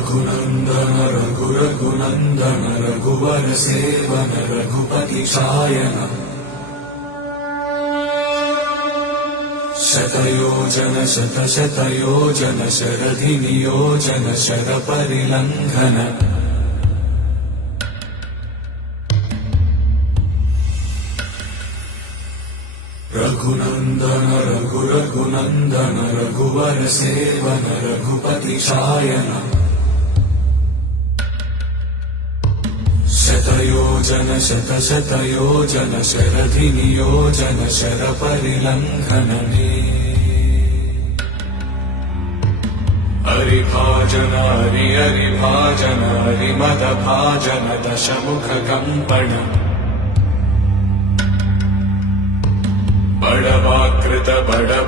रघुनन्दन रघुरघुनन्दन रघुवर seven Raghupati Shayan शतयोजन शतशतयोजन शरधि नियोजन शरपरिलङ्घन रघुनन्दन रघुरघुनन्दन रघुवर seven Raghupati Shayan शतयोजन शतशतयोजन शरधि नियोजन शरपरिलङ्घन हरिभाजन हरिभाजन हरिमदभाजन दशमुख कम्पण बड़वाकृत बड़